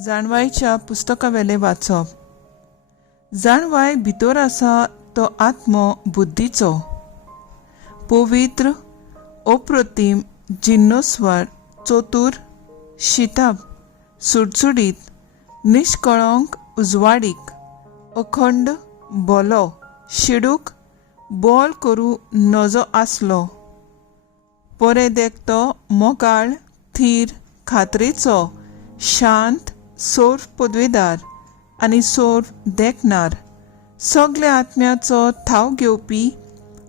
जाणवायच्या पुस्तकावेले वाचप. जाणवाय भितर आसा तो आत्मो बुद्धीचो. पवित्र, अप्रतीम, जिन्नोस्वर, चतुर, शिताब, सुटसुडीत, निष्कळंक, उजवाडीक, अखंड, बोलो, शिडूक, बोल करू नजो आसलो. बरे देखतो, मोगाळ, थीर, खात्रेचो, शांत, सोर पदवेदार आनी सोर देखणार, सगल्या आत्म्याचो थाव घेवपी,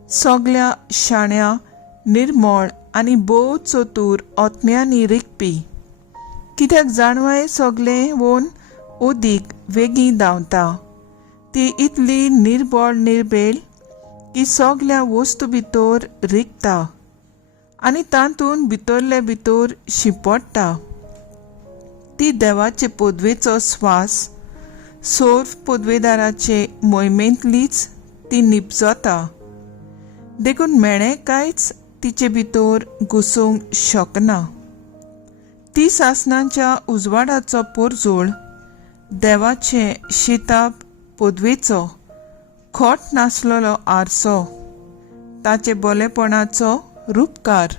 सगल्या शाण्या, निर्मळ आनी बोव चतूर आत्म्यांनी रिकपी. कित्याक जाणवाय सगळे वोन ओदीक वेगळी धांवता. ती इतली निर्बळ निर्बेळ की सगल्या वस्तू भितर रिकता आनी तातूंत भितरले भितर शिंपडटा. ती देवाचे पदवेचो स्वास, सोर पदवेदाराचे मोहिमेंतलीच ती निपजता. देखून मेळ्ळें कांयच तिचे भितर घुसूंक शकना. ती सासणाच्या उजवाडाचो पोरजोळ, देवाचे शिताब पदवेचो खोट नासलोलो आरसो, ताचे बोलेपणाचो रूपकार.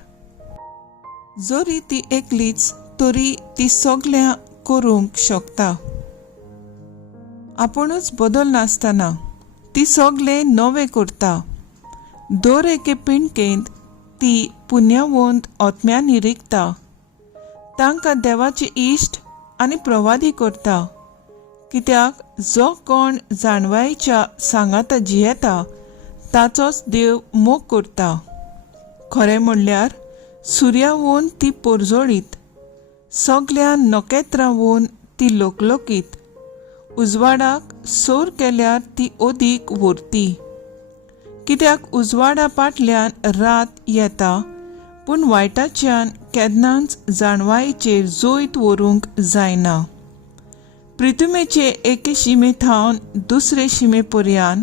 जरी ती एकलीच तरी ती सगळ्या करूंक शकता. आपुणूच बदल नासतना ती सगळे नवे करता. दर एके पिणकेंत ती पुण्यवंत आत्म्यांनी रिकता. तांकां देवाचे इश्ट आनी प्रवादी करता. कित्याक जो कोण जाणवायेच्या सांगाता जियेता ताचोच देव मोग करता. खरें म्हणल्यार सुर्यावून ती पोरजोळीत, सगल्या नखेत्रांवून ती लोकलोकीत, उजवाडाक सोर केल्यार ती ओदीक व्हरती. कित्याक उजवाडा फाटल्यान रात येता, पूण वायटाच्यान केन्नाच जाणवायेचेर जोयत व्हरूंक जायना. पृथ्वीचे एके शिमे थावन दुसरे शिमे पर्यान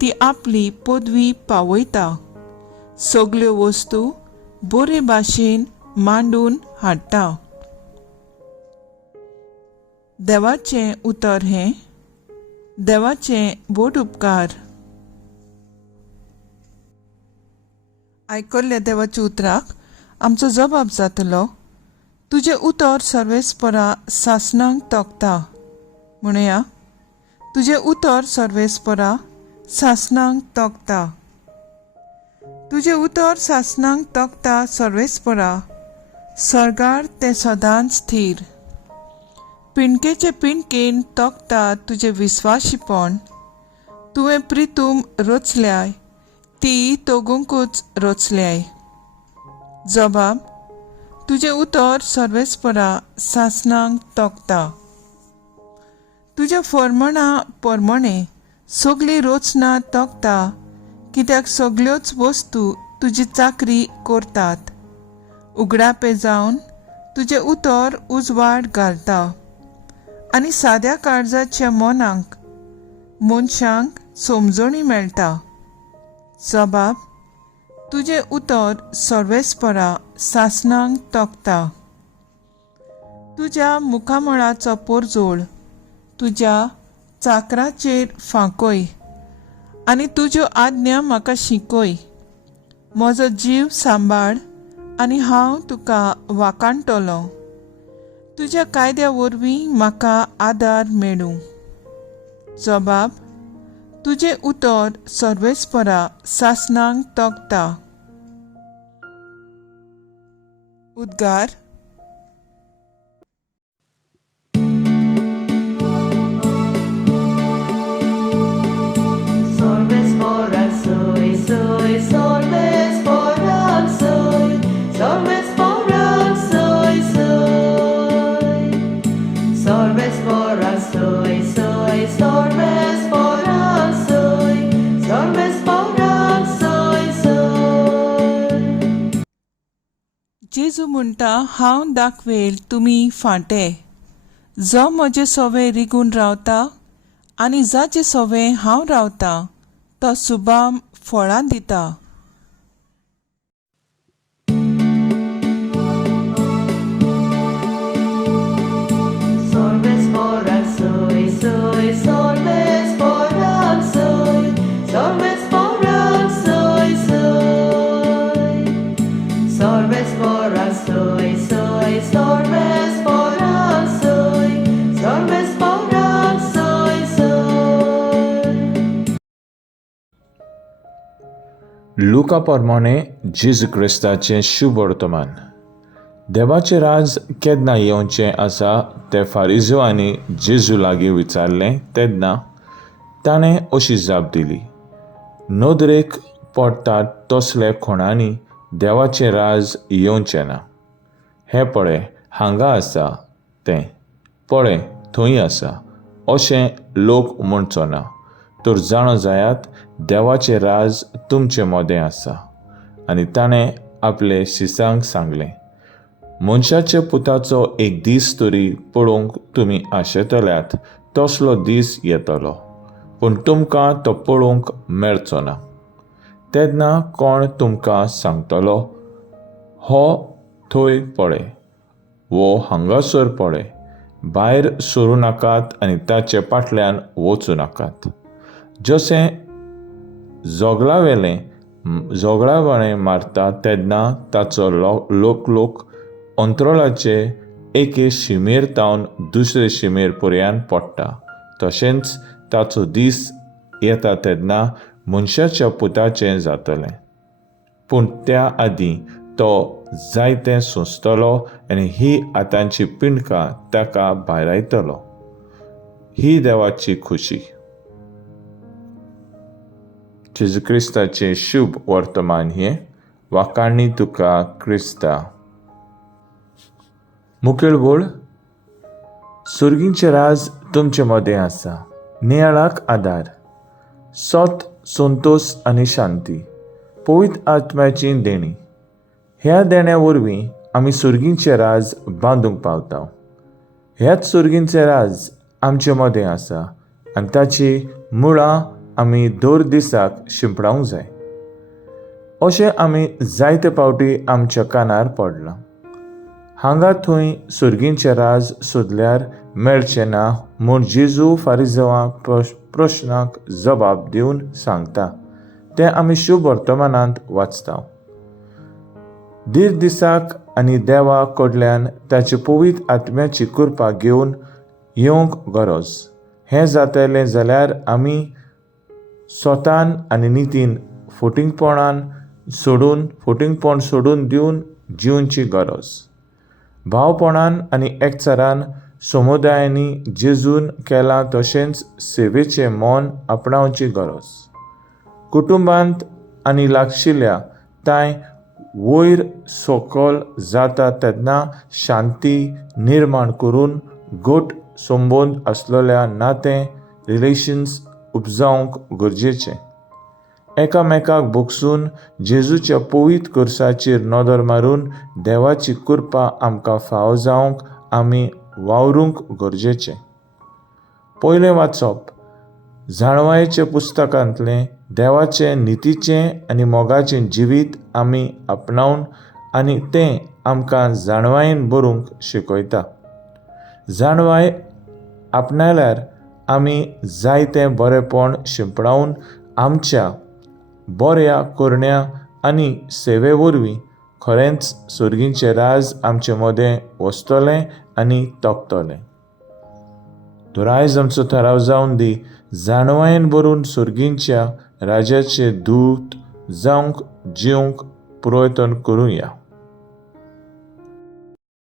ती आपली पदवी पावयता. सगल्यो वस्तू बरे भाशेन मांडून हाडटा. देवाचें उतर हें. देवाचें बोट उपकार. आयकल्ल्या देवाच्या उतराक आमचो जबाब जातलो, तुजें उतर सर्वेस्परा सासणांक तोखता. म्हणुया, तुजें उतर सर्वेस्परा सासणांक तोखता. तुजें उतर सासणांक तोखता सर्वेस्परा, सर्गार तें सदांच स्थिर. पिणकेचे पिणकेन तोखता तुजें विस्वाशीपण. तुवें प्रितूम रचल्याय, ती तोगूंकूच रचल्याय. जबाब, तुजें उतर सर्वेस्परा सासणांक तोखता. तुज्या फर्मणा परमणें सगळी रचना तोखता, कित्याक सगल्योच वस्तू तुजी चाकरी करतात. उगडापे जावन तुजें उतर उजवाड घालता आनी साद्या काळजाच्या मनशांक समजणी मेळटा. जबाब, तुजें उतर सर्वेस्परा सासणांक तोखता. तुज्या मुखामळाचो पोरजोळ तुज्या चाकराचेर फांकय आनी तुज्यो आज्ञा म्हाका शिकय. म्हजो जीव सांबाळ आनी हांव तुका वाकाणटलों. तुज्या कायद्या वरवीं म्हाका आदार मेळूं. जबाब, तुजें उतर सर्वेस्परा सासणांक तोखता. उद्गार. जेजू म्हणटा, हांव दाखवेल तुमी फांटे. जो म्हजे सवे रिगून रावता आनी जाचे सवे हांव रावता तो सुबाम फळां दिता. Sorbes लुका प्रमाणे जेजू क्रिस्ताचें शुभ वर्तमान. देवाचें राज केन्ना येवचें आसा तें फारिझेवांनी जेजू लागीं विचारलें तेन्ना ताणें अशी जाप दिली: नदरेक पडटात तसले कोणांनी देवाचें राज येवचें ना. हें पळय हांगा आसा तें, पळय थंय आसा अशें लोक म्हणचो ना, तर जाणो जायात देवाचें राज तुमचे मदें आसा. आनी ताणें आपले शिसांक सांगलें: मनशाच्या पुताचो एक दीस तरी पळोवंक तुमी आशेतल्यात तसलो दीस येतलो, पूण तुमकां तो पळोवंक मेळचो ना. तेन्ना कोण तुमकां सांगतलो, हो थंय पळय, वो हांगासर पळय. भायर सरूं नाकात आनी ताचे फाटल्यान वचूं नाकात. जशें जोगळावेळें मारता तेन्ना ताचो लोक अंतराळाचे एके शिमेर तावन दुसरे शिमेर पर्यंत पडटा, तशेंच ताचो दीस येता तेन्ना मनशाच्या पुताचें जातलें. पूण त्या आदीं तो जायतें सोंसतलो आनी ही आतांची पिणकां ताका भायरायतलो. ही देवाची खुशी. जेजू क्रिस्ताचें शुभ वर्तमान हें. वाखाणणी तुका क्रिस्ता. मुखेल बोळ. सुर्गींचें राज तुमचे मदें आसा. नियाळाक आदार, सोत, संतोश आनी शांती, पवित्र आत्म्याची देणी. ह्या देण्या वरवीं आमी सुर्गींचें राज बांदूंक पावता. ह्याच सुर्गींचें राज आमचे मदें आसा आनी ताची मुळां आमी दर दिसाक शिंपडावंक जाय. अशें आमी जायते फावटी आमच्या कानार पडलां. हांगा थंय सुर्गींचें राज सोदल्यार मेळचें ना म्हूण जेजू फारिझेवां प्रश्नाक जबाब दिवन सांगता तें आमी शुभ वर्तमानांत वाचता. दीर दिसाक आनी देवा कडल्यान ताचे पवित्र आत्म्याची कृपा घेवन येवंक गरज. हें जातलें जाल्यार आमी स्वतान आनी नितीन फटिंगपण सोडून दिवन जिवची गरज. भावपणान आनी एकचारान समुदायांनी जेजून केलां तशेंच सेवेचें मोन आपणावची गरज. कुटुंबांत आनी लागशिल्ल्या तांय वयर सकल जाता तेन्ना शांती निर्माण करून घट संबंद आसलेल्या नातें रिलेशन्स उपजावंक गरजेचें. एकामेकाक भोगसून जेजूच्या पवित्र खुर्साचेर नदर मारून देवाची कृपा आमकां फावो जावंक आमी वावरूंक गरजेचें. पयलें वाचप. जाणवायेच्या पुस्तकांतलें देवाचें नितीचें आनी मोगाचें जिवीत आमी आपणावन आनी तें आमकां जाणवायेन बरोवंक शिकयता. जाणवाय आपणायल्यार आमी जायतें बरेंपण शिंपडावन आमच्या बऱ्या करण्या आनी सेवे वरवीं खरेंच सुर्गींचें राज आमचे मदें वसतलें आनी तोखतलें. तर आयज आमचो थाराव जावन दी जाणवायेन भरून सुर्गींच्या राजाचे दूत जावंक जिवंक प्रयत्न करुया.